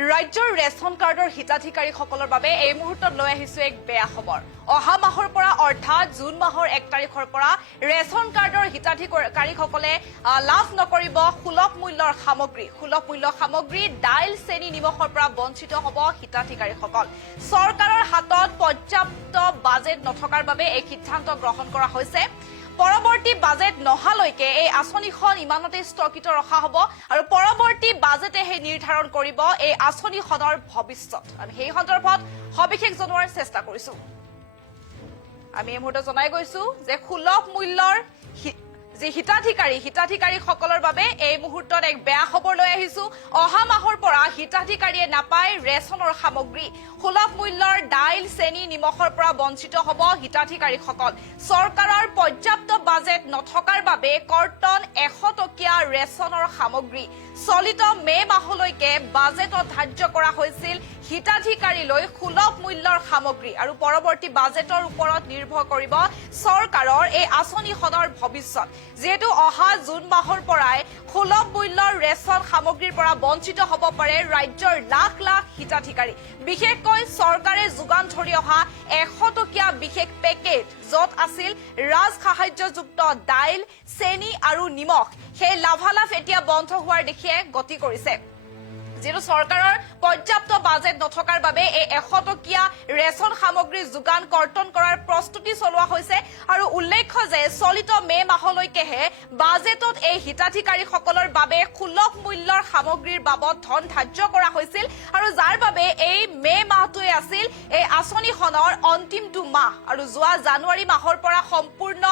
ৰাজ্যৰ ৰেচন কাৰ্ডৰ হিতাধিকাৰীসকলৰ বাবে এই মুহূৰ্তত লৈ আহিছো এক বেয়া খবৰ। অহা মাহৰ পৰা অৰ্থাৎ জুন মাহৰ 1 তাৰিখৰ পৰা ৰেচন কাৰ্ডৰ হিতাধিকাৰীসকলে লাভ নকৰিব সুলভ মূল্যৰ সামগ্ৰী দাইল চেনি নিমখৰ পৰা বঞ্চিত হ'ব হিতাধিকাৰীসকল। চৰকাৰৰ হাতত পৰ্যাপ্ত বাজেট নথকাৰ বাবে এই সিদ্ধান্ত গ্ৰহণ কৰা হৈছে। পৰৱৰ্তী বাজেট নহালৈকে এই আঁচনিখন ইমানতে স্থগিত ৰখা হ'ব আৰু পৰৱৰ্তী বাজেটেহে নিৰ্ধাৰণ কৰিব এই আঁচনিখনৰ ভৱিষ্যত। আমি সেই সন্দৰ্ভত সবিশেষ জনোৱাৰ চেষ্টা কৰিছো। আমি এই মুহূৰ্তত জনাই গৈছো যে সুলভ মূল্যৰ যি হিতাধিকাৰীসকলৰ বাবে এই মুহূৰ্তত এক বেয়া খবৰ লৈ আহিছো। অহা মাহৰ পৰা হিতাধিকাৰীয়ে নাপায় ৰেচনৰ সামগ্ৰী। সুলভ মূল্যৰ দাইল চেনি নিমখৰ পৰা বঞ্চিত হ'ব হিতাধিকাৰীসকল। চৰকাৰৰ পৰ্যাপ্ত বাজেট নথকাৰ বাবে কৰ্তন 100 টকীয়া ৰেচনৰ সামগ্ৰী। চলিত মে' মাহলৈকে বাজেটত ধাৰ্য কৰা হৈছিল হিতাধিকাৰীলৈ সুলভ মূল্যৰ সামগ্ৰী আৰু পৰৱৰ্তী বাজেটৰ ওপৰত নিৰ্ভৰ কৰিব চৰকাৰৰ এই আঁচনিখনৰ ভৱিষ্যত। যিহেতু অহা জুন মাহৰ পৰাই সুলভ মূল্যৰ ৰেচন সামগ্ৰীৰ পৰা বঞ্চিত হ'ব পাৰে ৰাজ্যৰ লাখ লাখ হিতাধিকাৰী। বিশেষকৈ চৰকাৰে যোগান ধৰি অহা 100 টকীয়া বিশেষ পেকেজ য'ত আছিল ৰাজ সাহায্যযুক্ত দাইল চেনি আৰু নিমখ, সেই লাভালাভ এতিয়া বন্ধ হোৱাৰ দিশে গতি কৰিছে। যিহেতু চৰকাৰৰ পৰ্যাপ্ত বাজেট নথকাৰ বাবে এই 100 টকীয়া ৰেচন সামগ্ৰী যোগান কৰ্তন কৰাৰ প্ৰস্তুতি চলোৱা হৈছে আৰু উল্লেখ্য যে চলিত মে' মাহলৈকেহে বাজেটত এই হিতাধিকাৰীসকলৰ বাবে সুলভ মূল্যৰ সামগ্ৰীৰ বাবদ ধন ধাৰ্য কৰা হৈছিল আৰু যাৰ বাবে এই মে' মাহটোৱে আছিল এই আঁচনিখনৰ অন্তিমটো মাহ আৰু যোৱা জানুৱাৰী মাহৰ পৰা সম্পূৰ্ণ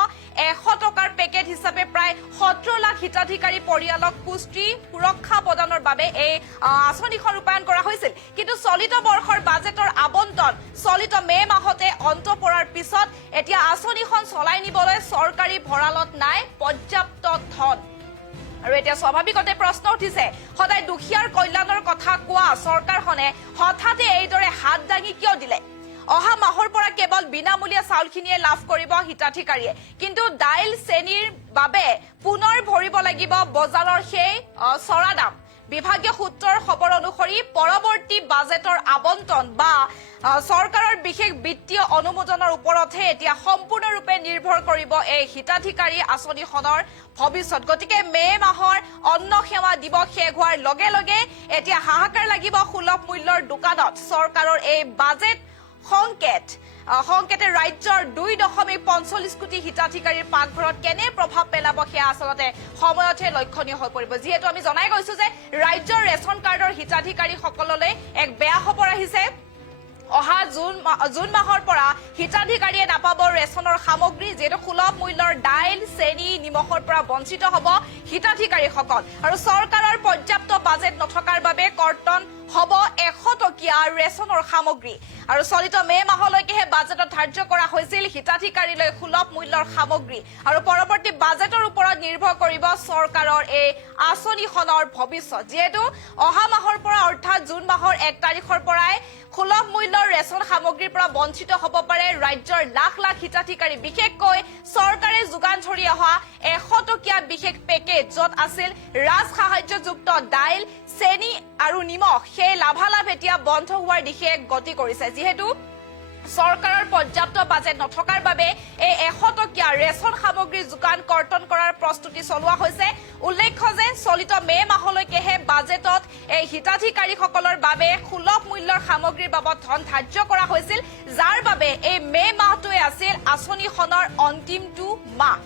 100 টকাৰ পেকেট হিচাপে প্ৰায় 17 লাখ হিতাধিকাৰী পৰিয়ালক পুষ্টি সুৰক্ষা প্ৰদানৰ বাবে এই আঁচনিখন ৰূপায়ণ কৰা হৈছিল। কিন্তু চলিত বৰ্ষৰ বাজেটৰ আবণ্টন চলিত মে' মাহতে অন্ত পৰাৰ পিছত এতিয়া আঁচনিখন চলাই নিবলৈ চৰকাৰী ভঁৰালত নাই পৰ্যাপ্ত ধন। আৰু এতিয়া স্বাভাৱিকতে প্ৰশ্ন উঠিছে, সদায় দুখীয়াৰ কল্যাণৰ কথা কোৱা চৰকাৰখনে হঠাতে এইদৰে হাত দাঙি কিয় দিলে? অহা মাহৰ পৰা কেৱল বিনামূলীয়া চাউলখিনিয়ে লাভ কৰিব হিতাধিকাৰীয়ে, কিন্তু দাইল চেনিৰ বাবে পুনৰ ভৰিব লাগিব বজাৰৰ সেই চৰা দাম। বিভাগীয় সূত্ৰৰ খবৰ অনুসৰি পৰৱৰ্তী বাজেটৰ আবণ্টন বা চৰকাৰৰ বিশেষ বিত্তীয় অনুমোদনৰ ওপৰতহে এতিয়া সম্পূৰ্ণৰূপে নিৰ্ভৰ কৰিব এই হিতাধিকাৰী আঁচনিখনৰ ভৱিষ্যত। গতিকে মে' মাহৰ অন্ন সেৱা দিৱস শেষ হোৱাৰ লগে লগে এতিয়া হাহাকাৰ লাগিব সুলভ মূল্যৰ দোকানত। চৰকাৰৰ এই বাজেট সংকেতে ৰাজ্যৰ 2.45 কোটি হিতাধিকাৰীৰ পাকঘৰত কেনে প্ৰভাৱ পেলাব সেয়া আচলতে সময়তহে লক্ষণীয় হৈ পৰিব। যিহেতু আমি জনাই গৈছো যে ৰাজ্যৰ ৰেচন কাৰ্ডৰ হিতাধিকাৰীসকললৈ এক বেয়া খবৰ আহিছে। অহা জুন মাহৰ পৰা হিতাধিকাৰীয়ে নাপাব ৰেচনৰ সামগ্ৰী। যিহেতু সুলভ মূল্যৰ দাইল চেনি নিমখৰ পৰা বঞ্চিত হ'ব হিতাধিকাৰীসকল আৰু চৰকাৰৰ পৰ্যাপ্ত বাজেট নথকাৰ বাবে কৰ্তন হ'ব 100 টকীয়া ৰেচনৰ সামগ্ৰী আৰু চলিত মে' মাহলৈকেহে বাজেটত ধাৰ্য কৰা হৈছিল হিতাধিকাৰীলৈ সুলভ মূল্যৰ সামগ্ৰী আৰু পৰৱৰ্তী বাজেটৰ ওপৰত নিৰ্ভৰ কৰিব চৰকাৰৰ এই আঁচনিখনৰ ভৱিষ্যত। যিহেতু অহা মাহৰ পৰা অৰ্থাৎ জুন মাহৰ 1 তাৰিখৰ পৰাই সুলভ মূল্যৰ ৰেচন সামগ্ৰীৰ পৰা বঞ্চিত হ'ব পাৰে ৰাজ্যৰ লাখ লাখ হিতাধিকাৰী। বিশেষকৈ চৰকাৰে যোগান ধৰি অহা 100 টকীয়া বিশেষ পেকেজ য'ত আছিল ৰাজ সাহায্যযুক্ত দাইল চেনি আৰু নিমখ, সেই লাভালাভ এতিয়া বন্ধ হোৱাৰ দিশে গতি কৰিছে। যিহেতু চৰকাৰৰ পৰ্যাপ্ত বাজেট নথকাৰ বাবে এই 100 টকীয়া ৰেচন সামগ্ৰী যোগান কৰ্তন কৰাৰ প্ৰস্তুতি চলোৱা হৈছে। উল্লেখ্য যে চলিত মে' মাহলৈকেহে বাজেটত এই হিতাধিকাৰীসকলৰ বাবে সুলভ মূল্যৰ সামগ্ৰীৰ বাবদ ধন ধাৰ্য কৰা হৈছিল, যাৰ বাবে এই মে' মাহটোৱে আছিল আঁচনিখনৰ অন্তিমটো মাহ।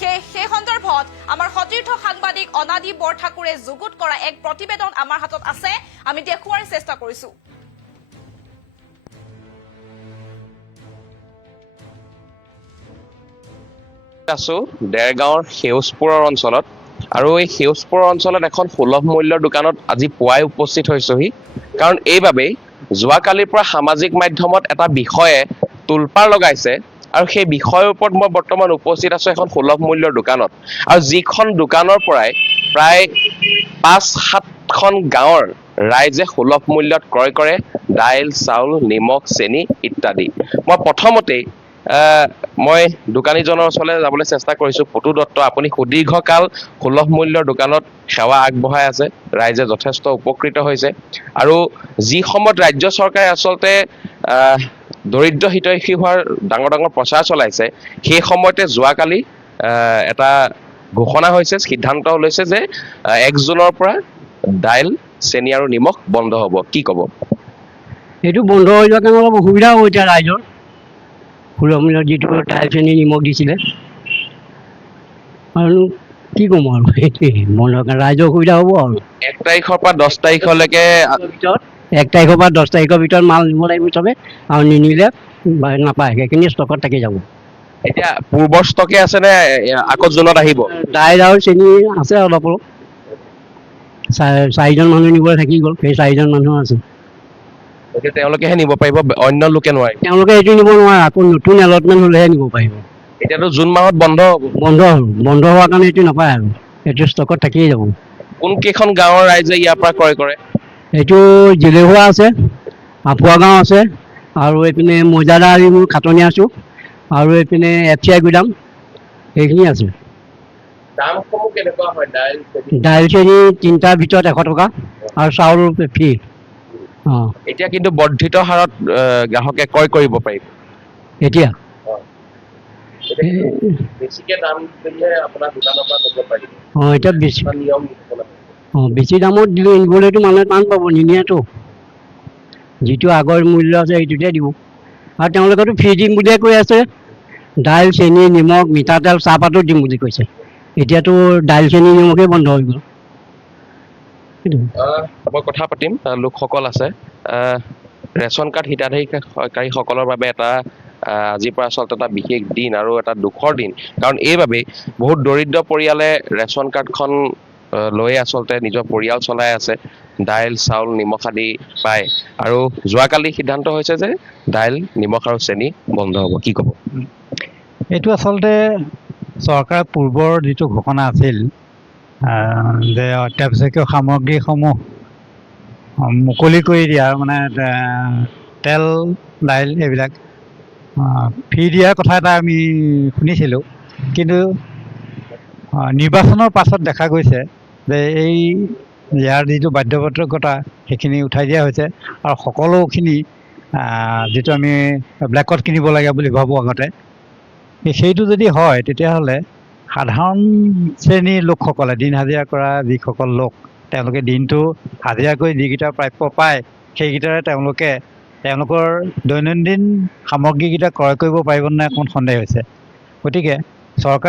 সেই সন্দৰ্ভত আমাৰ সতীৰ্থ সাংবাদিক অনাদি বৰঠাকুৰে যুগুত কৰা এক প্ৰতিবেদন আমাৰ হাতত আছে, আমি দেখুওৱাৰ চেষ্টা কৰিছো। আছো দেৰগাঁৱৰ সেউজপুৰৰ অঞ্চলত আৰু এই সেউজপুৰৰ অঞ্চলত এখন সুলভ মূল্যৰ দোকানত আজি পুৱাই উপস্থিত হৈছোহি। কাৰণ এইবাবেই যোৱাকালিৰ পৰা সামাজিক মাধ্যমত এটা বিষয়ে তোলপাৰ লগাইছে আৰু সেই বিষয়ৰ ওপৰত মই বৰ্তমান উপস্থিত আছো এখন সুলভ মূল্যৰ দোকানত আৰু যিখন দোকানৰ পৰাই প্ৰায় 5-7খন গাঁৱৰ ৰাইজে সুলভ মূল্যত ক্ৰয় কৰে দাইল চাউল নিমখ চেনি ইত্যাদি। মই প্ৰথমতেই মই দোকানীজনৰ ওচৰলৈ যাবলৈ চেষ্টা কৰিছোঁ। পটু দত্ত, আপুনি সুদীৰ্ঘকাল সুলভ মূল্যৰ দোকানত সেৱা আগবঢ়াই আছে, ৰাইজে যথেষ্ট উপকৃত হৈছে। আৰু যি সময়ত ৰাজ্য চৰকাৰে আচলতে দৰিদ্ৰ হিতৈষী হোৱাৰ ডাঙৰ ডাঙৰ প্ৰচাৰ চলাইছে, সেই সময়তে যোৱাকালি এটা ঘোষণা হৈছে, সিদ্ধান্ত লৈছে যে 1 জুনৰ পৰা দাইল, চেনি আৰু নিমখ বন্ধ হ'ব। কি ক'ব? এইটো বন্ধ হৈ যোৱাৰ কাৰণে অলপ অসুবিধা হ'ব এতিয়া ৰাইজৰ। সুলভ মূল্যত যিটো দাইল, চেনি, নিমখ দিছিলে, আৰু কি ক'ম আৰু সেইটোৱে বন্ধ কাৰণে ৰাইজৰ অসুবিধা হ'ব আৰু। 1 তাৰিখৰ পৰা 10 তাৰিখলৈকে 1 তাৰিখৰ পৰা 10 তাৰিখৰ ভিতৰত মাল নিব লাগিব চবে, আৰু নিনিলে নাপায়, সেইখিনি ষ্টকত থাকি যাব। এতিয়া পূৰ্বৰ ষ্টকে আছে নে আকৌ জুনত আহিব? দাইল আৰু চেনি আছে অলপ অলপ, 4জন মানুহ নিবলৈ থাকি গ'ল, সেই 4জন মানুহ আছে। গতিকে তেওঁলোকেহে নিব পাৰিব, অন্য লোকে নোৱাৰিব। তেওঁলোকে এইটো নিব নোৱাৰে, আকৌ নতুন এলটমেণ্ট হ'লেহে নিব পাৰিব। এতিয়াতো জুন মাহত বন্ধ হ'ব। বন্ধ হোৱাৰ কাৰণে এইটো নাপায় আৰু, এইটো ষ্টকত থাকিয়ে যাব। কোন কেইখন গাঁৱৰ ৰাইজে ইয়াৰ পৰা ক্ৰয় কৰে? এইটো জেলেহুৱা আছে, আফুৱা গাঁও আছে, আৰু এইপিনে মৌজাদাৰ আলিমুৰ খাটনি আছোঁ, আৰু এইপিনে FCI গুদাম, সেইখিনি আছে। দামসমূহ কেনেকুৱা হয়? দাইল চেনি 3টাৰ ভিতৰত 100 টকা, আৰু চাউল ফ্ৰী। এতিয়া কিন্তু বৰ্ধিত হাৰত গ্ৰাহকে ক্ৰয় কৰিব পাৰিব। এতিয়া বেছিকে দাম দিলে আপোনাৰ দোকানৰ পৰা ল'ব পাৰিব। এতিয়া বেছি নিয়ম বেছি দামত দিলে নিবলৈতো মানুহে টান পাব, নিনিয়েতো। যিটো আগৰ মূল্য আছে সেইটোতে দিব, আৰু তেওঁলোকেতো ফ্ৰী দিম বুলিয়ে কৈ আছে। দাইল, চেনি, নিমখ, মিঠাতেল, চাহপাতো দিম বুলি কৈছে। এতিয়াতো দাইল, চেনি, নিমখেই বন্ধ হৈ গ'ল। মই কথা পাতিম, লোকসকল আছে। ৰেচন কাৰ্ড হিতাধিকাৰীসকলৰ বাবে এটা আজিৰ পৰা আচলতে এটা বিশেষ দিন আৰু এটা দুখৰ দিন। কাৰণ এইবাবেই বহুত দৰিদ্ৰ পৰিয়ালে ৰেচন কাৰ্ডখন লৈ আচলতে নিজৰ পৰিয়াল চলাই আছে। দাইল, চাউল, নিমখ আদি পায়। আৰু যোৱাকালি সিদ্ধান্ত হৈছে যে দাইল, নিমখ আৰু চেনি বন্ধ হ'ব। কি ক'ব? এইটো আচলতে চৰকাৰৰ পূৰ্বৰ যিটো ঘোষণা আছিল যে অত্যাৱশ্যকীয় সামগ্ৰীসমূহ মুকলি কৰি দিয়া, মানে তেল, দাইল এইবিলাক ফ্ৰী দিয়াৰ কথা এটা আমি শুনিছিলোঁ। কিন্তু নিৰ্বাচনৰ পাছত দেখা গৈছে যে ইয়াৰ যিটো বাধ্যবাধকতা সেইখিনি উঠাই দিয়া হৈছে, আৰু সকলোখিনি যিটো আমি ব্লেকত কিনিব লাগে বুলি ভাবোঁ আগতে, সেইটো যদি হয় তেতিয়াহ'লে সাধাৰণ শ্ৰেণীৰ লোকসকলে, দিন হাজিৰা কৰা যিসকল লোক, তেওঁলোকে দিনটো হাজিৰা কৰি যিকেইটা প্ৰাপ্য পায়, সেইকেইটাৰে তেওঁলোকৰ দৈনন্দিন সামগ্ৰীকেইটা ক্ৰয় কৰিব পাৰিব নাই অকণ সন্দেহ হৈছে। গতিকে চৰকাৰে